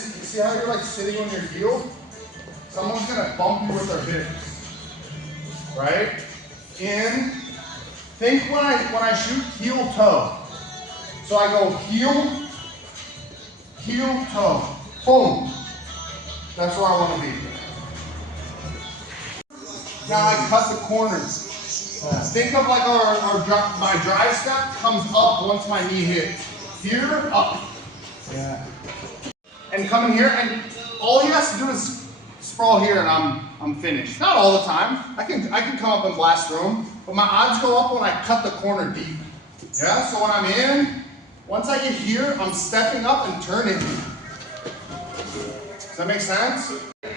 see how you're like sitting on your heel? Someone's gonna bump you with their hips, right? In, think when I shoot heel toe. So I go heel, heel toe, boom. That's where I want to be. Now I cut the corners. Think of like my drive step comes up once my knee hits. Here, up. Yeah. And come in here, and all he has to do is sprawl here, and I'm finished. Not all the time. I can come up and blast through them, but my odds go up when I cut the corner deep. Yeah. So when I'm in, once I get here, I'm stepping up and turning. Does that make sense?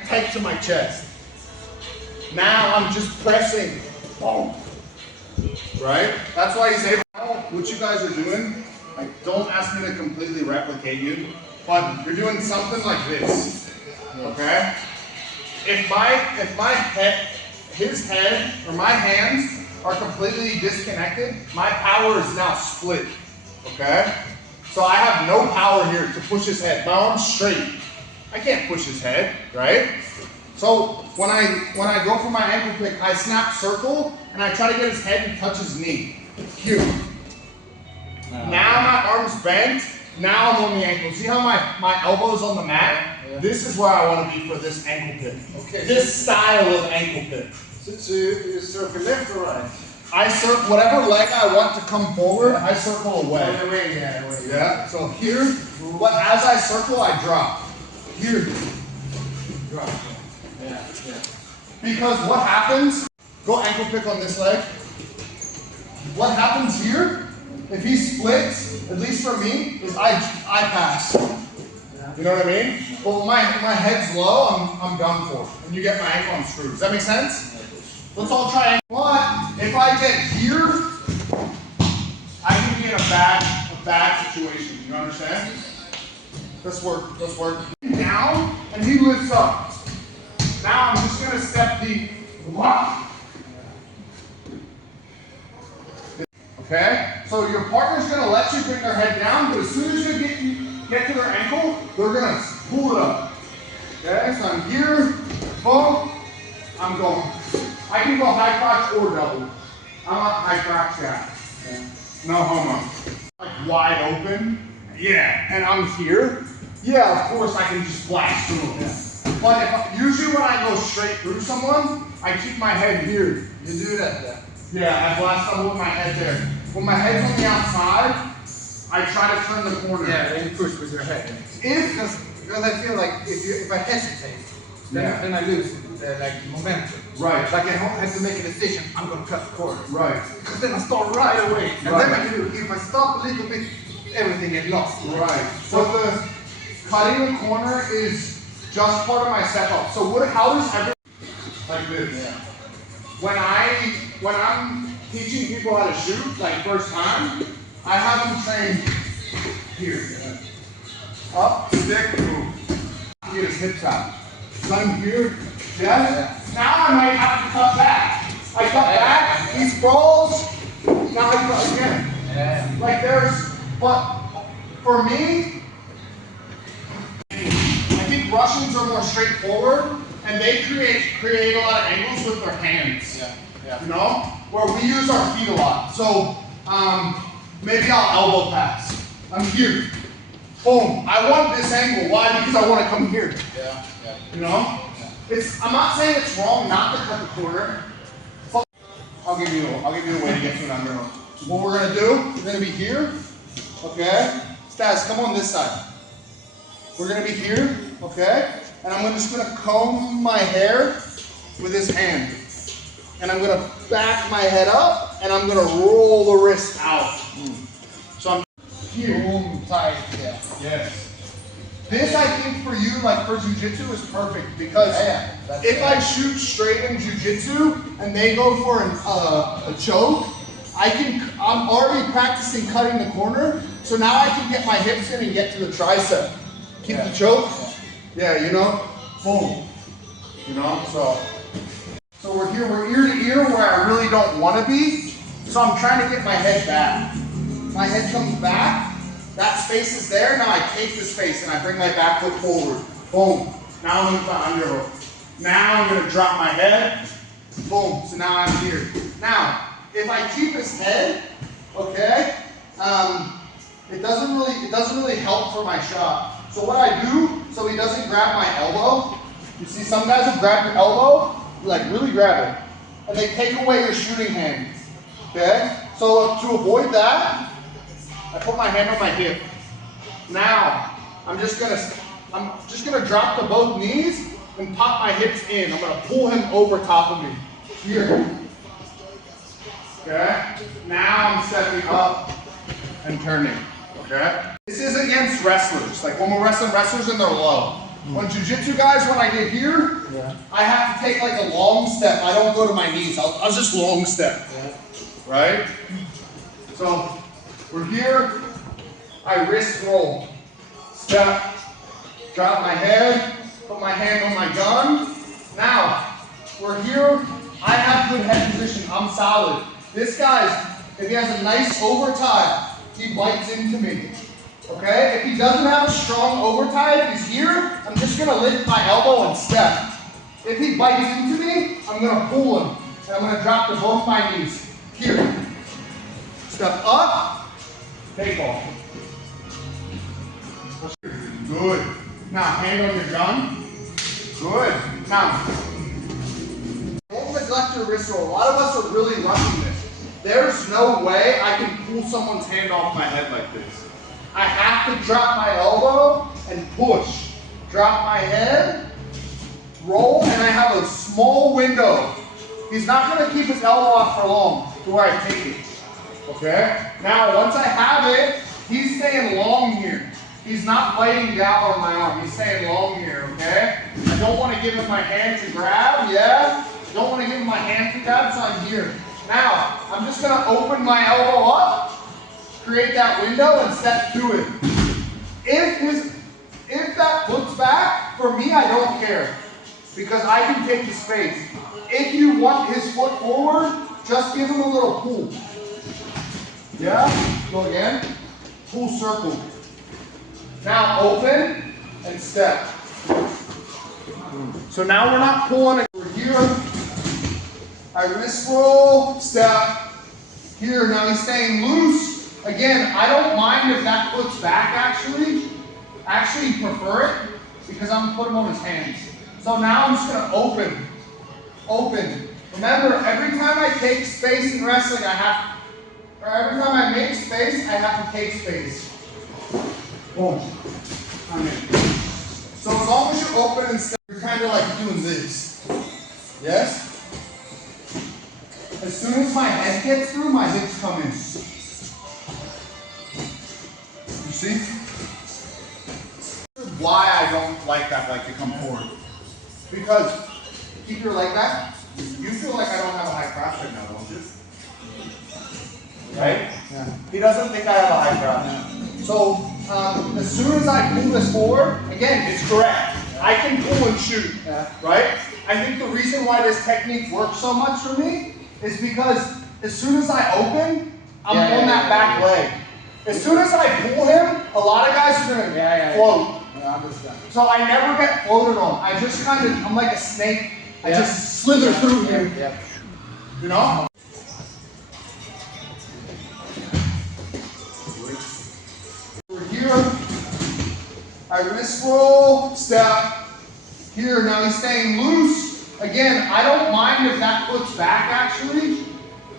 Tight to my chest. Now I'm just pressing. Boom. Right? That's why he's able. What you guys are doing, like, don't ask me to completely replicate you, but you're doing something like this. Okay? If my head, his head, or my hands are completely disconnected, my power is now split. Okay? So I have no power here to push his head. My arm's straight. I can't push his head, right? So when I go for my ankle pick, I snap circle and I try to get his head and touch his knee. Here. Now my arm's bent. Now I'm on the ankle. See how my elbow's on the mat? Yeah. This is where I want to be for this ankle pick. Okay. This style of ankle pick. So you circle left or right? I circle whatever leg I want to come forward. I circle away. Yeah. So here, as I circle, I drop. Here. Drop. Yeah. Because what happens? Go ankle pick on this leg. What happens here? If he splits, at least for me, is I pass. You know what I mean? But when my head's low, I'm done for. When you get my ankle, I'm screwed. Does that make sense? Let's all try ankle. But if I get here, I can be in a bad situation. You understand? Let's work. Down, and he lifts up. Now I'm just gonna step deep. Okay? So your partner's gonna let you bring their head down, but as soon as you get to their ankle, they're gonna pull it up. Okay? So I'm here, boom, I'm going. I can go high crotch or double. I'm a high crotch guy. Okay. No homo. Like wide open. Yeah. And I'm here. Yeah, of course I can just blast through them. Yeah. But usually when I go straight through someone, I keep my head here. You do that, yeah? Yeah, I blast them with my head there. When my head's on the outside, I try to turn the corner. Yeah, and you push with your head. Because I feel like if I hesitate, then I lose like momentum. Right. Like I have to make a decision. I'm gonna cut the corner. Right. Because then I start right away, and then I can do. If I stop a little bit, everything gets lost. Right. So the cutting the corner is just part of my setup. So how does everything like this? Yeah. When I'm teaching people how to shoot, like first time, I have them train here. Yeah. Up, stick, move. Get his hips out. So I'm here. Yeah? Now I might have to cut back. I cut back, he sprawls, now I cut again. Yeah. Like but for me, I think Russians are more straightforward, and they create a lot of angles with their hands. Yeah. You know? Where we use our feet a lot. So maybe I'll elbow pass. I'm here. Boom. I want this angle. Why? Because I want to come here. Yeah. You know? Yeah. I'm not saying it's wrong not to cut the corner. I'll give you a way to get to an underhook. What we're gonna do, we're gonna be here. Okay? Stas, come on this side. We're gonna be here, okay? And I'm just gonna comb my hair with this hand. And I'm gonna back my head up, and I'm gonna roll the wrist out. So I'm here. Boom, tight, yeah. Yes. This, I think, for you, like for jiu-jitsu, is perfect because if I shoot straight in jiu-jitsu and they go for a choke, I'm already practicing cutting the corner, so now I can get my hips in and get to the tricep. Keep the choke. Yeah, you know, boom. You know, so we're here, we're ear to ear where I really don't want to be, so I'm trying to get my head back. My head comes back, That space is there. Now I take the space and I bring my back foot forward. Boom. Now I'm into my underhook. Now I'm gonna drop my head. Boom. So now I'm here. Now, if I keep his head, okay, it doesn't really help for my shot. So what I do, so he doesn't grab my elbow. You see, some guys will grab your elbow, like really grab it, and they take away your shooting hand. Okay. So to avoid that, I put my hand on my hip. Now I'm just gonna drop to both knees and pop my hips in. I'm gonna pull him over top of me. Here. Okay? Now I'm stepping up and turning. Okay? This is against wrestlers. Like when we're wrestling wrestlers and they're low. On jiu-jitsu guys, when I get here, I have to take like a long step. I don't go to my knees. I'll just long step. Right? So we're here. I wrist roll. Step. Drop my head. Put my hand on my gun. Now, we're here. I have good head position. I'm solid. This guy's, if he has a nice over tie, he bites into me. Okay? If he doesn't have a strong over tie, if he's here, I'm just going to lift my elbow and step. If he bites into me, I'm going to pull him. And I'm going to drop to both my knees. Here. Step up. Take off. Good. Now, hand on your gun. Good. Now, don't neglect your wrist roll. A lot of us are really rushing this. There's no way I can pull someone's hand off my head like this. I have to drop my elbow and push. Drop my head, roll, and I have a small window. He's not going to keep his elbow off for long to where I take it. Okay? Now, once I have it, he's staying long here. He's not biting down on my arm. He's staying long here, okay? I don't want to give him my hand to grab, yeah? Don't want to give him my hand to grab, so I'm here. Now, I'm just going to open my elbow up, create that window, and step to it. If that looks back, for me, I don't care. Because I can take the space. If you want his foot forward, just give him a little pull. Yeah? Go again. Pull circle. Now open and step. So now we're not pulling it. We're here. I wrist roll, step. Here, now he's staying loose. Again, I don't mind if that foot's back actually. I actually prefer it because I'm gonna put him on his hands. So now I'm just gonna open. Open. Remember, every time I take space in wrestling, every time I make space, I have to take space. Boom. I'm in. So as long as you're open and step, you're kind of like doing this. Yes? As soon as my head gets through, my hips come in. You see? Why I don't like that, like to come forward. Because, keep your leg back. You feel like I don't have a high cross right now, don't you? Right? Yeah. He doesn't think I have a high cross. Yeah. So, as soon as I pull this forward, again, it's correct. I can pull and shoot, right? I think the reason why this technique works so much for me is because as soon as I open, I'm on that back leg. As soon as I pull him, a lot of guys are going to float. Yeah, I understand. So I never get floated on. I just kind of, I'm like a snake. I just slither through him. Yeah. You know? We're here. I wrist roll, step. Here, now he's staying loose. Again, I don't mind if that foot's back actually.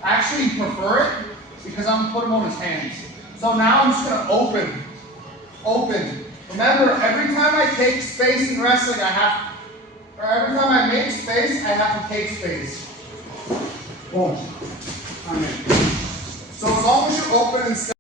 I actually prefer it because I'm gonna put him on his hands. So now I'm just gonna open. Open. Remember, every time I take space in wrestling, every time I make space, I have to take space. Boom. I'm in. So as long as you're open and step.